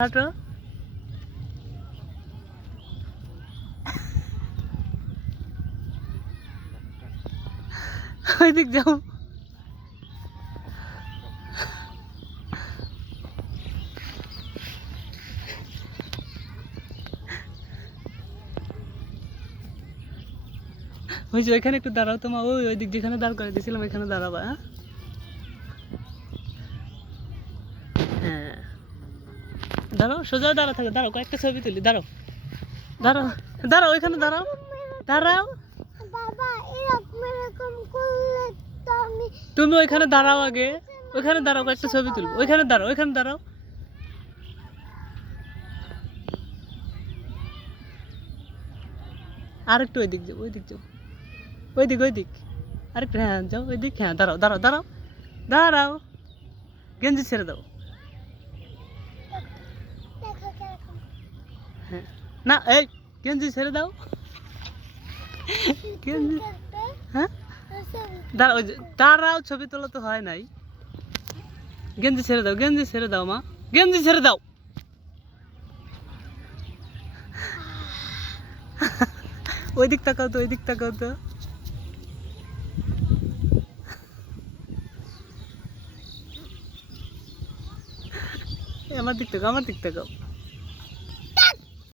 হাঁটো ওই দিক যাও। ওই যে ওইখানে একটু দাঁড়াও তোমার ওই ওই দিক যেখানে দাঁড় করে দিয়েছিলাম ওইখানে দাঁড়াবা হ্যাঁ হ্যাঁ দাঁড়াও সোজা দাঁড়া থাকে দাঁড়াও কয়েকটা ছবি তুলি দাঁড়াও। দাঁড়াও দাঁড়াও ওইখানে দাঁড়াও দাঁড়াও। তুমি ওইখানে দাঁড়াও আগে ওইখানে দাঁড়াও কয়েকটা ছবি তুলবো ওইখানে দাঁড়াও ওইখানে দাঁড়াও। আরেকটু ওই দিক যাও ওই দিক যাও। ওই দিক ওই দিক আরেকটু হ্যাঁ যাও ওই দিক হ্যাঁ দাঁড়াও দাঁড়াও দাঁড়াও দাঁড়াও। গেঞ্জি ছেড়ে দাও। না, এই গেঞ্জি ছেড়ে দাও। গেঞ্জি হ্যাঁ? ওই দাঁড়াও, ছবি তোলা তো হয় নাই। গেঞ্জি ছেড়ে দাও, গেঞ্জি ছেড়ে দাও, মা। গেঞ্জি ছেড়ে দাও। ওই দিক তাকাও তো, ওই দিক তাকাও তো। আমার দিক তাকাও, আমার দিক তাকাও।